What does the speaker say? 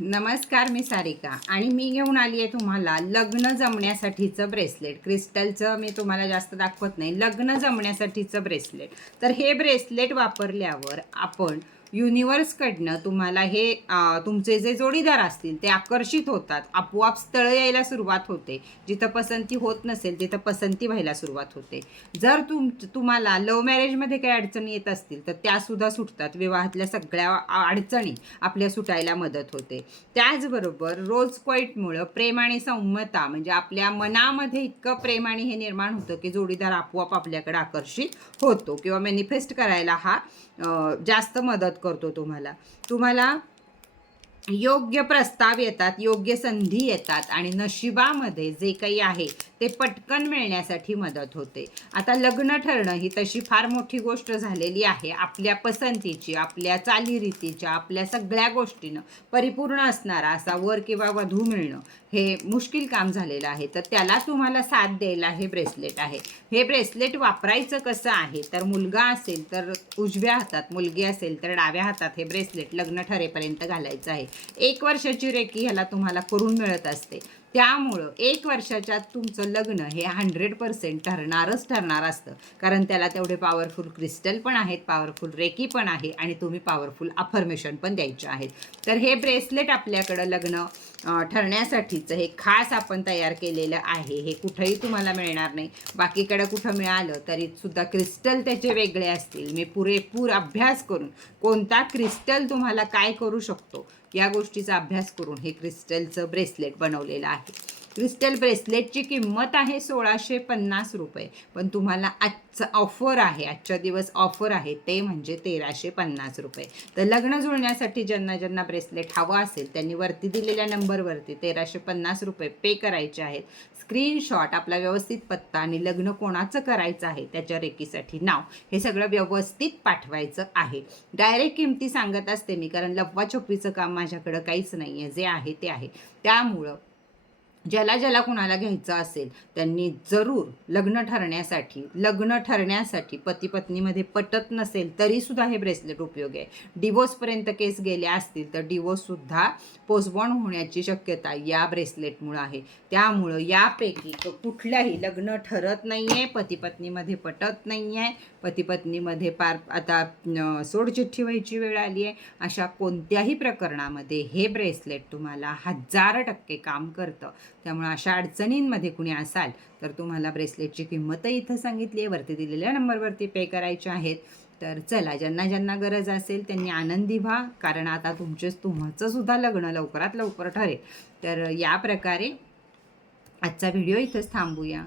नमस्कार, मी सारिका आणि मी घेऊन आली आहे तुम्हाला लग्न जमण्यासाठीचं ब्रेसलेट. क्रिस्टलचं मी तुम्हाला जास्त दाखवत नाही, लग्न जमण्यासाठीचं ब्रेसलेट. तर हे ब्रेसलेट वापरल्यावर आपण युनिवर्सकडनं तुम्हाला हे तुमचे जे जोडीदार असतील ते आकर्षित होतात, आपोआप स्थळ यायला सुरुवात होते. जिथं पसंती होत नसेल तिथं पसंती व्हायला सुरुवात होते. जर तुम्हाला लव्ह मॅरेजमध्ये काही अडचणी येत असतील तर त्यासुद्धा सुटतात. विवाहातल्या सगळ्या अडचणी आपल्या सुटायला मदत होते. त्याचबरोबर रोज क्वाईटमुळं प्रेम आणि संमता, म्हणजे आपल्या मनामध्ये इतकं प्रेम आणि हे निर्माण होतं की जोडीदार आपोआप आपल्याकडे आकर्षित होतो किंवा मॅनिफेस्ट करायला हा जास्त मदत करतो. तुम्हाला योग्य प्रस्ताव येतात, योग्य संधी येतात आणि नशिबामध्ये जे काही आहे ते पटकन मिळण्यासाठी मदत होते. आता लग्न ठरणं ही तशी फार मोठी गोष्ट झालेली आहे. आपल्या पसंतीची, आपल्या चालीरीतीच्या, आपल्या सगळ्या गोष्टीनं परिपूर्ण असणारा असा वर किंवा वधू मिळणं हे मुश्किल काम झालेलं आहे. तर त्याला तुम्हाला साथ द्यायला हे ब्रेसलेट आहे. हे ब्रेसलेट वापरायचं कसं आहे, तर मुलगा असेल तर उजव्या हातात, मुलगी असेल तर डाव्या हातात हे ब्रेसलेट लग्न ठरेपर्यंत घालायचं आहे. 1 वर्षाची रेकी ह्याला तुम्हाला करून मिळत असते. त्यामुळं 1 वर्षाच्यात तुमचं लग्न हे 100% ठरणार असतं. कारण त्याला तेवढे पॉवरफुल क्रिस्टल पण आहेत, पॉवरफुल रेकी पण आहे आणि तुम्ही पॉवरफुल अफर्मेशन पण द्यायचे आहेत. तर हे ब्रेसलेट आपल्याकडं लग्न ठरण्यासाठीचं हे खास आपण तयार केलेलं आहे. हे कुठंही तुम्हाला मिळणार नाही. बाकीकडे कुठं मिळालं तरी सुद्धा क्रिस्टल त्याचे वेगळे असतील. मी पुरेपूर अभ्यास करून कोणता क्रिस्टल तुम्हाला काय करू शकतो या गोष्टीचा अभ्यास करून हे क्रिस्टलचं ब्रेसलेट बनवलेलं आहे. क्रिस्टल ब्रेसलेटची किंमत आहे 1650 रुपये, पण तुम्हाला आजचं ऑफर आहे, आजच्या दिवस ऑफर आहे ते म्हणजे 1350 रुपये. तर लग्न जुळण्यासाठी ज्यांना ब्रेसलेट हवं असेल त्यांनी वरती दिलेल्या नंबरवरती 1350 रुपये पे करायचे आहेत. स्क्रीनशॉट, आपला व्यवस्थित पत्ता आणि लग्न कोणाचं करायचं आहे त्याच्या रेकीसाठी नाव, हे सगळं व्यवस्थित पाठवायचं आहे. डायरेक्ट किमती सांगत असते मी, कारण लपवाछपवीचं काम माझ्याकडं काहीच नाही आहे. जे आहे ते आहे. त्यामुळं ज्याला कुणाला घ्यायचं असेल त्यांनी जरूर लग्न ठरण्यासाठी पती पत्नीमध्ये पटत नसेल तरीसुद्धा हे ब्रेसलेट उपयोगी आहे. डिवोर्सपर्यंत केस गेल्या असतील तर डिवोर्ससुद्धा पोस्टपोन होण्याची शक्यता या ब्रेसलेटमुळं आहे. त्यामुळं यापैकी कुठल्याही लग्न ठरत नाही आहे, पती पत्नीमध्ये पटत नाही आहे, पती पत्नीमध्ये पार आता सोडचिठ्ठी व्हायची वेळ आली आहे, अशा कोणत्याही प्रकरणामध्ये हे ब्रेसलेट तुम्हाला 1000% काम करतं. त्यामुळे अशा अडचणींमध्ये कुणी असाल तर तुम्हाला ब्रेसलेटची किंमतही इथं सांगितली आहे, वरती दिलेल्या नंबरवरती पे करायचे आहेत. तर चला, ज्यांना गरज असेल त्यांनी आनंदी व्हा, कारण आता तुमचं सुद्धा लग्न लवकरात लवकर ठरेल. तर या प्रकारे आजचा व्हिडिओ इथंच थांबूया.